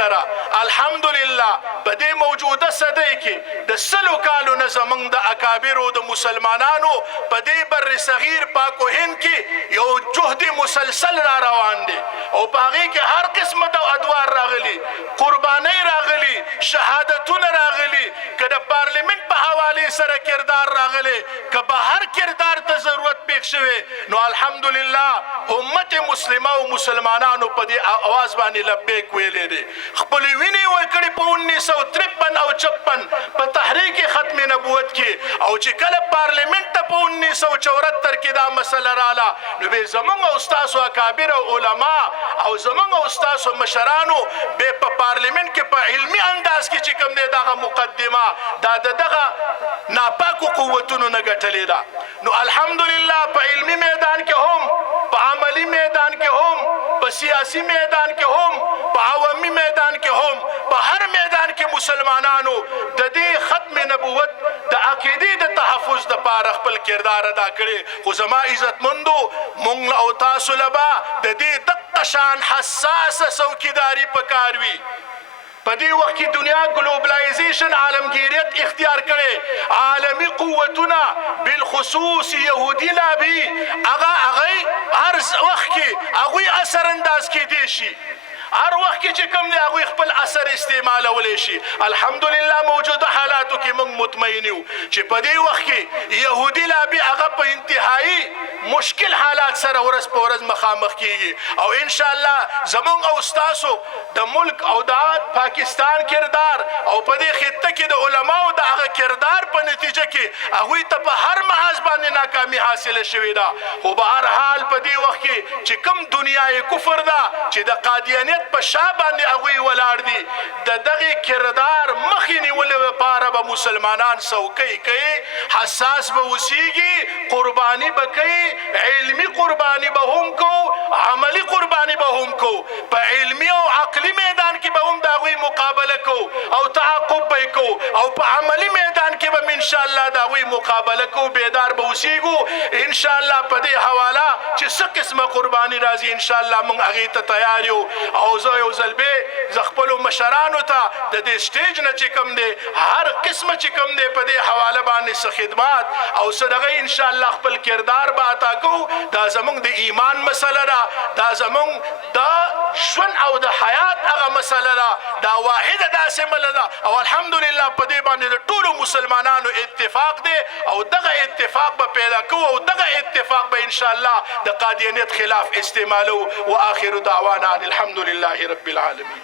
سره الحمدلله په دې موجوده صدۍ کې د سلو کالو نه زموږ د اکابرو د مسلمانانو په دې بر صغیر پاک و هند کې یو جهد مسلسل را روان دی او په هغې کې هر قسمه د ادوار راغلي، قربانۍ راغلي، شهادتونه راغلي، که د پارلیمنت په حوالې سره کردار راغلی، که به هر کردار ته ضرورت پیښ شوی، نو الحمدلله امت مسلمه او مسلمانانو په دې اواز باندې لبیک ویلی دی. خپلې وینې ورکړې په 1953 او 56 په تحریک ختم نبوت کې، او چې کله پارلیمنت ته په 1974 کې دا مسله راله، نو بیا زموږ او ستاسو اکابر او علما او زموږ او ستاسو مشرانو بیا په پارلیمنت کې په علمي انداز کې چې کوم دی دغه مقدمه دا د دغه ناپاکو قوتونو نه ګټلې ده. نو الحمدلله په علمي میدان کې هم، په عملی میدان کې هم، په سیاسی میدان کې هم، په عوامي میدان کې هم، په هر میدان کې مسلمانانو د دې ختم نبوت د عقیدې د تحفظ دپاره خپل کردار ادا کړی. خو زما عزتمندو مونږ او تاسو له به د دې دقه شان حساسه څوکیداري پکار وي. په دې وخت کې دنیا ګلوبلایزیشن عالمگیریت اختیار کړي، عالمي قوتونه بالخصوص یهودي لابي هغه هر وخت کې هغوی اثر انداز کیدی شي، هر وخت کې چې کوم دی هغوی خپل اثر استعمالولی شي. الحمدلله موجوده حالاتو کې موږ مطمئن یو چې په دې وخت کې یهودي لابي هغه په انتهایی مشکل حالات سره ورځ په ورځ مخامخ کیږي، او انشاءالله زموږ او ستاسو د ملک او د پاکستان کردار او په دې خطه کې د علماو د هغه کردار په نتیجه کې هغوی ته په هر محاذ باندې ناکامي حاصله شوې ده. خو به هر حال په دې وخت کې چې کوم دنیای کفر ده چې د قادیانیت په شا باندې هغوی ولاړ دي، د دغې کردار مخې نیولو لپاره به مسلمانان څوکۍ کوي، حساس به اوسیږي، قرباني به کوي، علمي قرباني به هم کو، عملی قرباني به هم کو، په علمي او عقلي میدان کې به هم د هغوی مقابله کو او تعاقب به کو، او په عملی میدان کې به انشاءالله د هغوی مقابله کو، بیدار به اوسیږو. انشاءالله په دې حواله چې څه قسمه قرباني راځي انشاءالله موږ هغې ته تیار یو. او زه یو ځل بیا زه خپلو مشرانو ته د دې سټیج نه چې کوم دی هر قسمه چې کوم دی په دې حواله باندې څه خدمات او څه دغه انشاءالله خپل کردار به عطا کوو. دا زموږ د ایمان مسله ده، دا زموږ د ژوند او د حیات هغه مسله ده، دا واحده داسې مله ده، او الحمدلله په دې باندې د ټولو مسلمانانو اتفاق دی، او دغه اتفاق به پیدا کوو، او دغه اتفاق به انشاءالله د قادیانیت خلاف استعمالو. و آخر دعوانا الحمد لله رب العالمين.